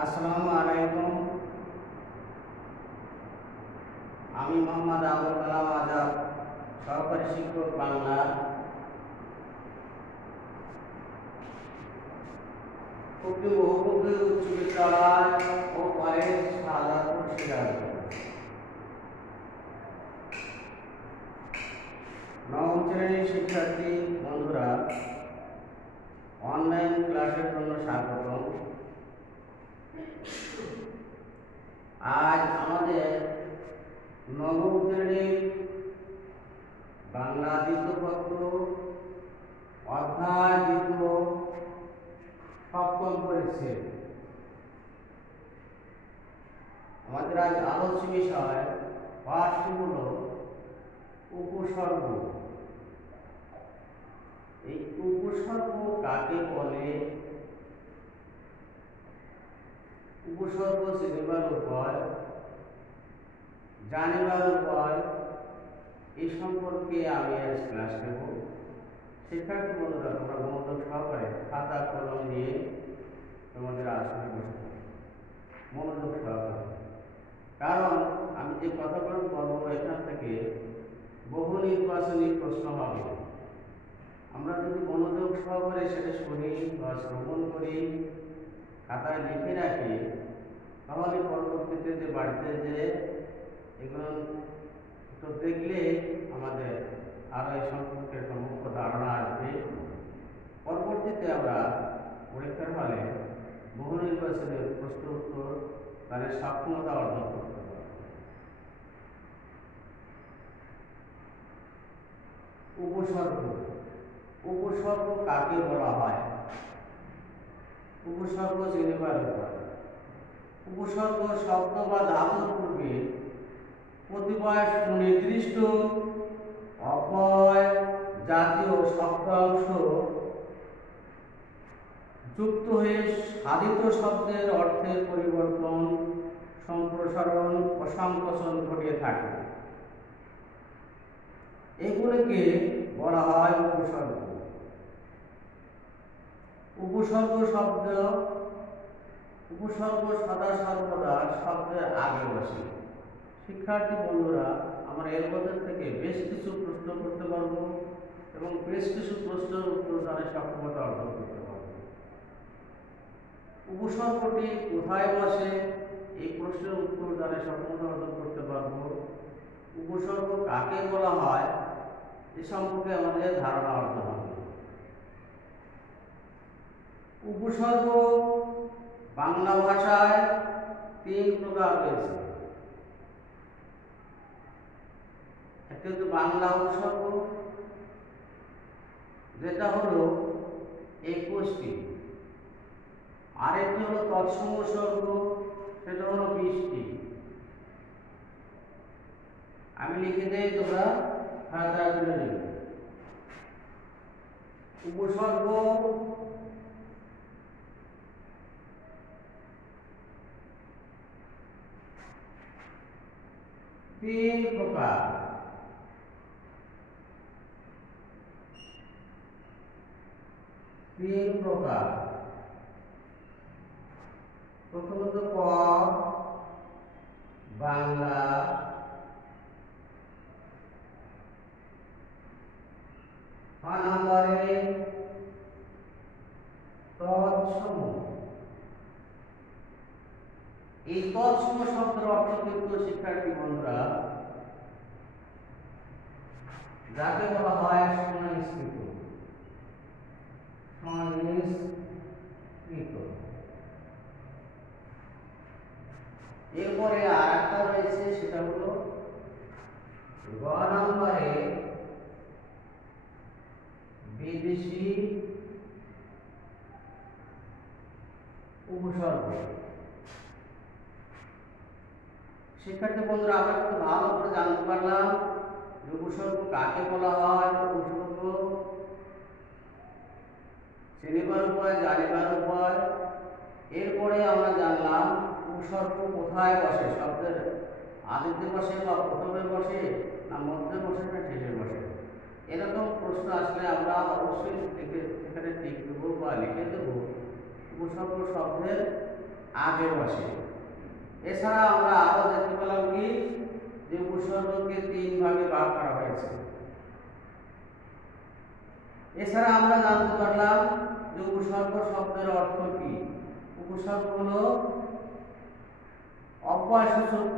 আসসালামু আলাইকুম। আমি মোহাম্মদ আবুল কালাম আজাদ, সহকারী শিক্ষক বাংলা, কুকি বহুমুখী উচ্চ বিদ্যালয় ও কলেজ, শাহজাদপুর, সিরাজগঞ্জ। নবম শ্রেণীর শিক্ষার্থী বন্ধুরা, অনলাইন ক্লাসের জন্য স্বাগতম। আজ আমাদের নবম শ্রেণীর বাংলা দ্বিতীয় পত্র অধ্যায় দ্বিতীয় সপ্তম পরিচ্ছেদ। আমাদের আজ আলোচ্য বিষয় পাঠটি হল উপসর্গ। এই উপসর্গ কাকে বলে, উপসর্গ চিনিবার উপায়, জানিবার উপায়, এই সম্পর্কে আমি আজ ক্লাস নেব। শিক্ষার্থী বন্ধুরা, তোমরা মনোযোগ সহকারে খাতা কলম নিয়ে তোমাদের আসনে বসে থাকো, মনোযোগ সহকারে। কারণ আমি যে কথাগুলো বলবো এখান থেকে বহু নির্বাচনী প্রশ্ন হবে। আমরা যদি মনোযোগ সহকারে সেটা শুনি বা শ্রবণ করি, খাতায় লিখে রাখি, তাহলে পরবর্তীতে যে বাড়িতে যে এগুলো একটু দেখলে আমাদের আরও এই সম্পর্কে সম্মুখ ধারণা আসবে। পরবর্তীতে আমরা পরীক্ষার হলে বহু নির্বাচনের প্রশ্ন উত্তর তাদের সক্ষমতা অর্জন করতে পারব। উপসর্গ, উপসর্গ কাকে বলা হয়? উপসর্গ চিনিবার উপায়। উপসর্গ শব্দ বা ধাতুর পূর্বে কতিপয় সুনির্দিষ্ট অপয় জাতীয় শব্দাংশ যুক্ত হয়ে সাধিত শব্দের অর্থের পরিবর্তন, সম্প্রসারণ ও সংকোচন ঘটিয়ে থাকে। এগুলিকে বলা হয় উপসর্গ। উপসর্গ শব্দ, উপসর্গ সদা সর্বদা শব্দের আগে বসে। শিক্ষার্থী বন্ধুরা, আমরা এর মধ্যে থেকে বেশ কিছু প্রশ্ন করতে পারব এবং বেশ কিছু প্রশ্নের উত্তর দ্বারা সক্ষমতা অর্জন করতে পারব। উপসর্গটি কোথায় বসে, এই প্রশ্নের উত্তর দ্বারা সক্ষমতা অর্জন করতে পারব। উপসর্গ কাকে বলা হয়, এ সম্পর্কে আমাদের ধারণা অর্জন হবে। উপসর্গ বাংলা ভাষায় 3 প্রকার রয়েছে। একটি হচ্ছে বাংলা উপসর্গ, যেটা হলো 21টি। আরেকটি হলো তৎসম উপসর্গ, সেটা হলো 20টি। আমি লিখে দেই, তোমরা খাতায় তুলে নেবে। উপসর্গ তিন প্রকার। প্রথমত ক বাংলা, নম্বরে তৎসম। এই তৎসম শব্দের অর্থ কিন্তু শিক্ষার্থী বন্ধুরা, যাকে বলা হয় সংস্কৃত। এরপরে আর একটা রয়েছে, সেটা হলো গ নম্বরে বিদেশি উপসর্গ। শিক্ষার্থী বন্ধুরা, আমরা খুব ভালো করে জানতে পারলাম যে উপসর্গ কাকে বলা হয়, উপসর্গ চিনিবার উপায়, জানিবার উপায়। এরপরে আমরা জানলাম উপসর্গ কোথায় বসে, শব্দের আদিতে বসে বা প্রথমে বসে, না মধ্যে বসে, না শেষে বসে। এরকম প্রশ্ন আসলে আমরা অবশ্যই সেখানে টিক দেবো বা লিখে দেবো উপসর্গ শব্দের আগে বসে। এছাড়া আমরা আরো দেখতে পেলাম কি যে উপসর্গকে 3 ভাগে ভাগ করা হয়েছে। এছাড়া আমরা জানতে পারলাম যে উপসর্গ শব্দের অর্থ কি। উপসর্গ হলো অব্যয়সূচক।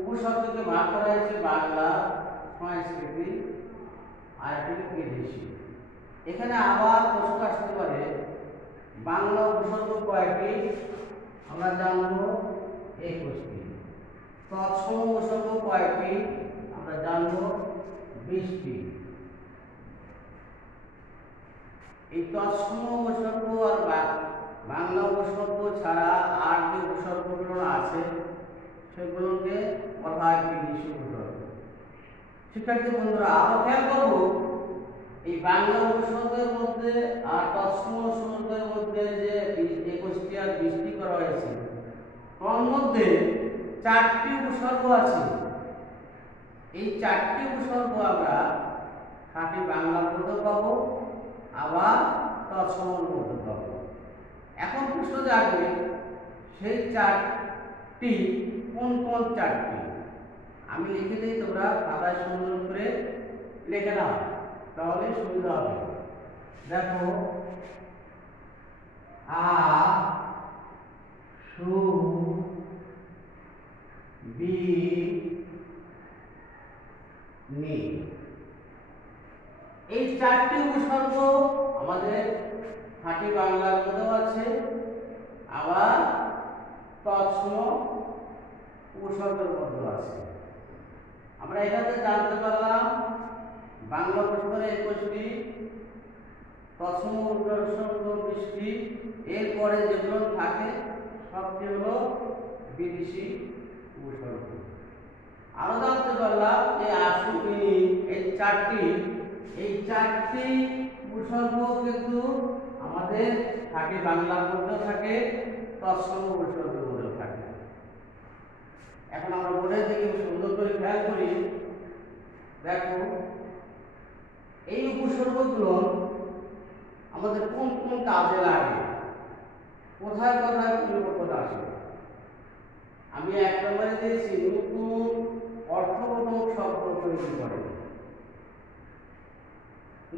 উপসর্গকে ভাগ করা হয়েছে বাংলা, সংস্কৃতি আর একটি বিদেশি। এখানে আবার প্রশ্ন আসতে পারে বাংলা উপসর্গ কয়টি? আমরা জানবো 21টি। তৎসম উপসর্গ কয়টি? আমরা জানবো 20টি। এই তৎসম উপসর্গ আর বাংলা উপসর্গ ছাড়া আর যে উপসর্গগুলো আছে সেগুলোকে বলা হয় বিদেশি উপসর্গ। শিক্ষার্থী বন্ধুরা, আরো খেয়াল করবো এই বাংলা উপসর্গের মধ্যে আর তৎসম উপসর্গের মধ্যে যে 21টি আর 20টি করা হয়েছে, তার মধ্যে 4টি উপসর্গ আছে। এই 4টি উপসর্গ আমরা খাঁটি বাংলার মধ্যে পাবো, আবার তৎসমের মধ্যে পাবো। এখন প্রশ্ন জাগবে সেই 4টি কোন কোন 4টি? আমি লিখে দিই, তোমরা খাতায় সুন্দর করে লিখে নাও, তাহলে সুবিধা হবে। দেখো, আ সু বি নি। এই 4টি উপসর্গ আমাদের খাঁটি বাংলার মধ্যেও আছে, আবার তৎসম উপসর্গের মধ্যেও আছে। আমরা এখানে জানতে পারলাম বাংলা উপসর্গ 21টি, তৎসম উপসর্গ 20টি, এরপরে যেগুলো থাকে সবটি হলো বিদেশি উপসর্গ। আরো জানতে পারলাম যে আশুবিনি এই 4টি উপসর্গ কিন্তু আমাদের থাকে বাংলার মধ্যে থাকে, তৎসম উপসর্গের মধ্যে থাকে। এখন আমরা বোর্ডের দিকে সুন্দর করে খেয়াল করি। দেখো, এই উপসর্গগুলো আমাদের কোন কোন কাজে লাগে, কোথায় কোথায় পরিবর্তন আসে। আমি 1 নম্বরে দিয়েছি নতুন অর্থবোধক শব্দ তৈরি করে।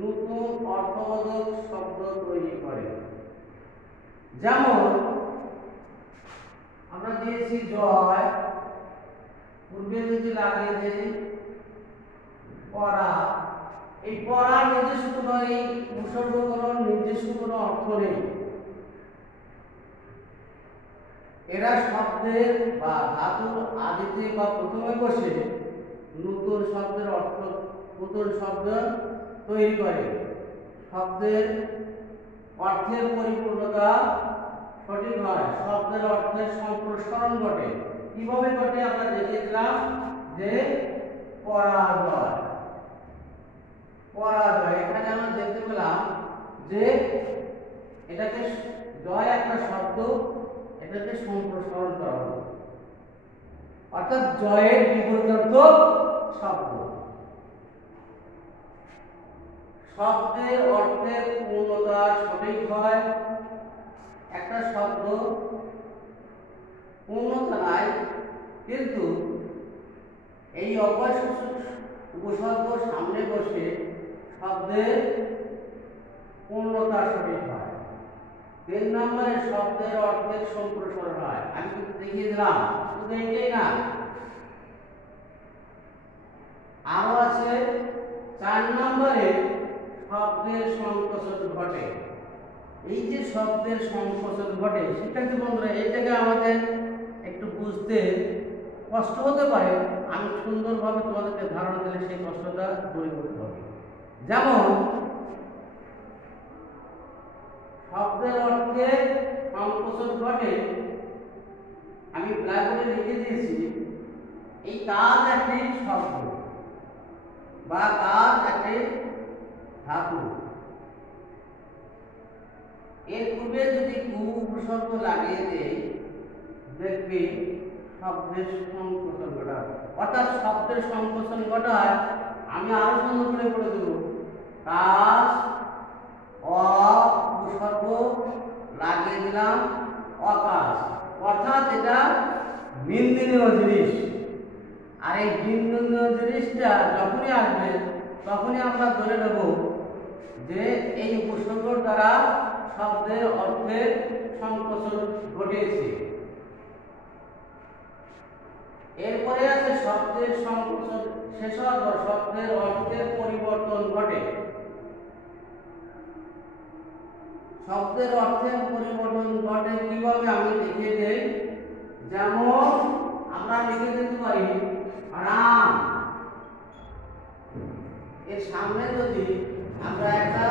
নতুন অর্থবোধক শব্দ তৈরি করে, যেমন আমরা দিয়েছি জয়, পূর্বে যদি লাগিয়ে দেই পড়া। এই পড়ার নিজস্ব কোনো এই উপসর্গ কোনো নিজস্ব কোনো অর্থ নেই। এরা শব্দের বা ধাতুর আদিতে বা প্রথমে বসে নতুন শব্দের অর্থ, নতুন শব্দ তৈরি করে। শব্দের অর্থের পরিপূর্ণতা সঠিক হয়, শব্দের অর্থের সম্প্রসারণ ঘটে। কিভাবে ঘটে আমরা দেখেছিলাম যে পরাজয়। এখানে আমরা দেখতে পেলাম যে এটাকে জয় একটা শব্দ, এটাকে সম্প্রসারণ করা হলো, অর্থাৎ জয়ের বিপরীতার্থ শব্দ। শব্দের অর্থের পূর্ণতা সঠিক হয়। একটা শব্দ পূর্ণতা নাই, কিন্তু এই অব্যয়সূচক উপসর্গ সামনে বসে শব্দের পূর্ণতা সঠিক হয়। 3 নম্বরে শব্দের অর্থের সম্প্রসারণ হয়। আমি কিন্তু দেখিয়ে দিলাম, শুধু এটাই না, আরো আছে। 4 নম্বরে শব্দের সংকোচন ঘটে। এই যে শব্দের সংকোচন ঘটে, শিক্ষার্থী বন্ধুরা, এই জায়গায় আমাদের একটু বুঝতে কষ্ট হতে পারে। আমি সুন্দরভাবে তোমাদেরকে ধারণা দিলে সেই কষ্টটা দূর করতে হবে। যেমন শব্দের অর্থে সংকোচন ঘটে, আমি ব্ল্যাকবোর্ডে লিখে দিয়েছি। এই কাজ একটি শব্দ বা কাজ একটি ধাতু। এর পূর্বে যদি কু উপসর্গ লাগিয়ে দেই, দেখবি শব্দের সংকোচন ঘটায়, অর্থাৎ শব্দের সংকোচন ঘটায়। আমি আরো সুন্দর করে বলে দেব, কাজ অ উপসর্গ লাগিয়ে দিলাম অকাশ, অর্থাৎ এটা বিন্দনীয় জিনিস। আর এই বিন্দনীয় জিনিসটা যখনই আসবে তখনই আমরা ধরে নেব যে এই উপসর্গের দ্বারা শব্দের অর্থের সংকোচন ঘটেছে। এরপরে আছে শব্দের সংকোচন শেষ হওয়ার পর শব্দের অর্থের পরিবর্তন ঘটে। শব্দের অর্থের পরিবর্তন ঘটে কিভাবে আমি লিখে দেই, যেমন আমরা লিখে দিতে পারি রাম, এর সামনে যদি আমরা একটা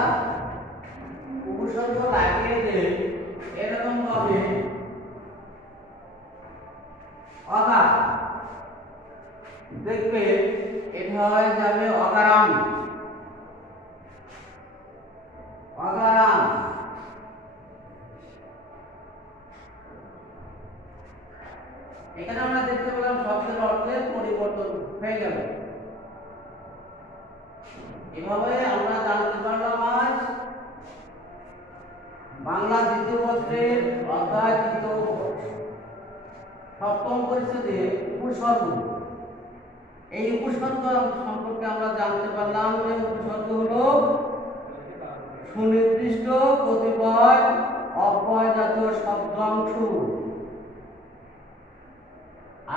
উপসর্গ লাগিয়ে দেই এরকম ভাবে অগা, দেখবে এটা হয়ে যাবে অগারাম, অগারাম। এখানে আমরা দেখতে পেলাম শব্দের অর্থের পরিবর্তন হয়ে গেল। এভাবে আমরা জানতে পারলাম আজ বাংলা দ্বিতীয় পত্রের অধ্যায় দ্বিতীয় সপ্তম পরিচ্ছেদে উপসর্গ। এই উপসর্গ সম্পর্কে আমরা জানতে পারলাম যে উপসর্গ হলো সুনির্দিষ্ট কতিপয় অব্যয়জাতীয় শব্দাংশ।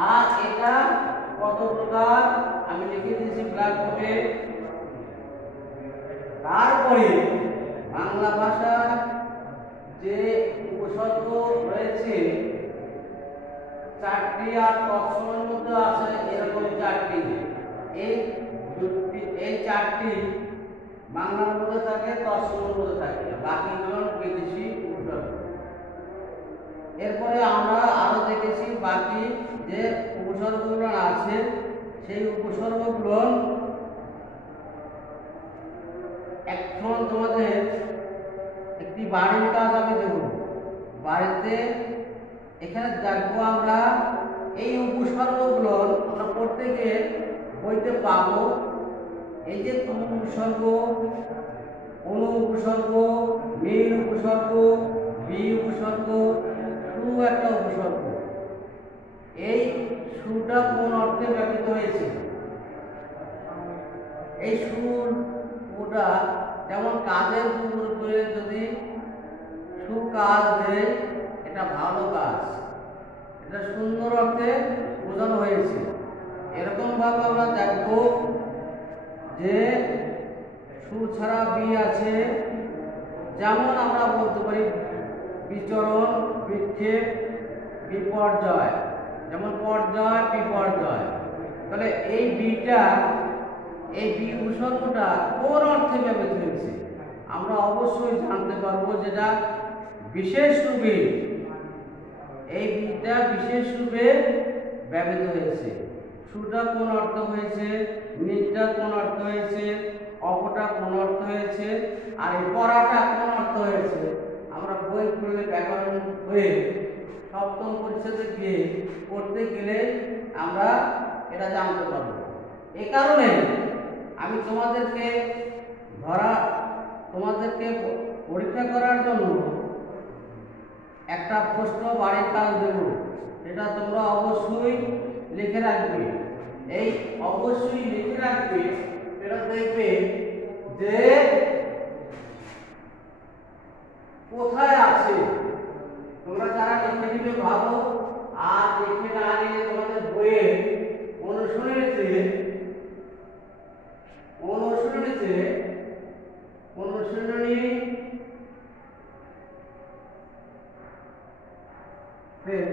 আর এটা কত প্রকার আমি লিখে দিয়েছি ব্ল্যাকবোর্ডে। তারপরে বাংলা ভাষার যে উপসর্গ রয়েছে চারটি, আর তৎসমের মধ্যে আছে এরকম চারটি। এই চারটি বাংলার মধ্যে থাকে, তৎসমের মধ্যে থাকে, বাকিগুলো বিদেশি উপসর্গ। এরপরে আমরা আরো দেখেছি বাকি যে উপসর্গগুলো আছে সেই উপসর্গগুলো এখন তোমাদের একটি বাড়ির কাজ আমি দেব। বাড়িতে এখানে দেখবো আমরা এই উপসর্গগুলো আমরা প্রত্যেকে বইতে পাবো। এই যে উপসর্গ, অনু উপসর্গ, মিল উপসর্গ, বি উপসর্গ, সু একটা উপসর্গ। এই সুটা কোন অর্থে ব্যবহৃত হয়েছে? এই সুটা যেমন কাজের পূর্বে যদি সুকাজ দেয় এটা ভালো কাজ, এটা সুন্দর অর্থে বোঝানো হয়েছে। এরকম ভাবে আমরা দেখব যে সু ছাড়া বি আছে, যেমন আমরা বলতে পারি বিচরণ, বিক্ষেপ, বিপর্যয়, যেমন পর্যায়, বিপর্যয়। তাহলে এই বিটা, এই বি উপসর্গটা কোন অর্থে ব্যবহৃত হয়েছে আমরা অবশ্যই জানতে পারবো, যেটা বিশেষ রূপে, এই বিটা বিশেষ রূপে ব্যবহৃত হয়েছে। সুটা কোন অর্থ হয়েছে, নিটা কোন অর্থ হয়েছে, অপটা কোন অর্থ হয়েছে, আর এই পড়াটা কোন অর্থ হয়েছে আমরা বই খুলে ব্যাকরণ হয়ে সপ্তম পরিচ্ছেদে গিয়ে পড়তে গেলে আমরা এটা জানতে পারবো। এই কারণে আমি তোমাদেরকে পরীক্ষা করার জন্য একটা প্রশ্ন বাড়ির কাজ দেব, এটা তোমরা অবশ্যই লিখে রাখবে। এই অবশ্যই লিখে রাখবে, এটা দেখবে যে কোথায় আছে। তোমরা যারা লিখে দিবে ভালো, আর লিখে না নিয়ে তোমাদের বইয়ে অনুশীলনীতে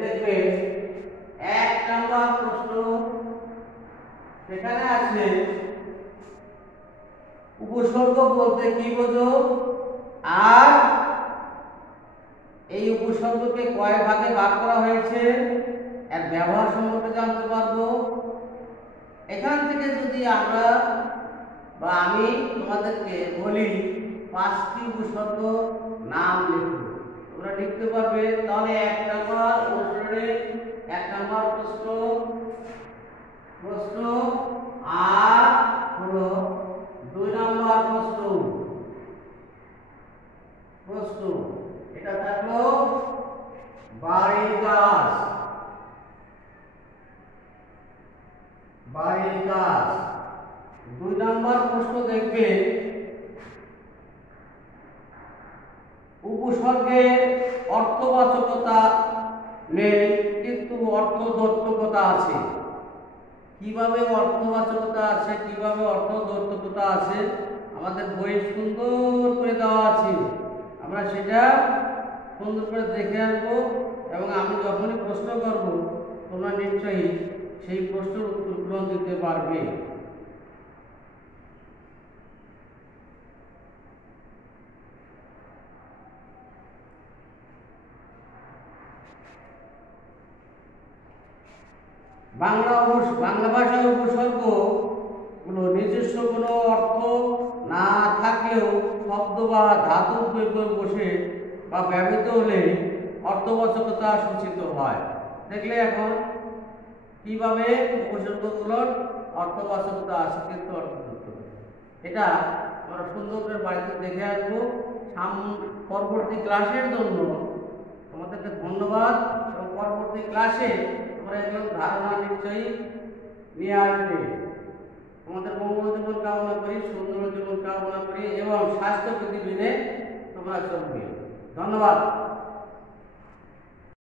দেখবে 1 নম্বর প্রশ্ন সেখানে আছে উপসর্গ বলতে কি বোঝো, আর এই উপসর্গকে কয় ভাগে ভাগ করা হয়েছে এর ব্যবহার সম্পর্কে জানতে পারবো। এখান থেকে যদি আমরা বা আমি তোমাদেরকে বলি 5টি উপসর্গ নাম লিখো, তোমরা লিখতে পারবে। তাহলে 1 নম্বর অনুশীলনে 1 নম্বর প্রশ্ন আর হলো 2 নম্বর প্রশ্ন। কিভাবে অর্থবাচকতা আছে, কিভাবে অর্থদ্যোতকতা আছে আমাদের বইয়ে সুন্দর করে দেওয়া আছে। আমরা সেটা সুন্দর করে দেখে আসবো এবং আমি যখনই প্রশ্ন করব তোমরা নিশ্চয়ই সেই প্রশ্নের উত্তরগুলো দিতে পারবে। বাংলা ভাষার উপসর্গ গুলো নিজস্ব কোনো অর্থ না থাকলেও শব্দ বা ধাতু প্রয়োগ বসে বা ব্যবহৃত হলে অর্থবাচকতা সূচিত হয়। দেখলে এখন কিভাবে উপসর্গগুলোর অর্থবাচকতা আছে কিন্তু অর্থযুক্ত। এটা আমরা সুন্দর করে বাড়িতে দেখে আসবো। পরবর্তী ক্লাসের জন্য তোমাদেরকে ধন্যবাদ এবং পরবর্তী ক্লাসে তোমরা এগুলো ধারণা নিশ্চয়ই নিয়ে আসবে। তোমাদের মঙ্গল জীবন কামনা করি, সুন্দর জীবন কামনা করি এবং স্বাস্থ্য বিধি মেনে তোমরা চলবে। ধন্যবাদ।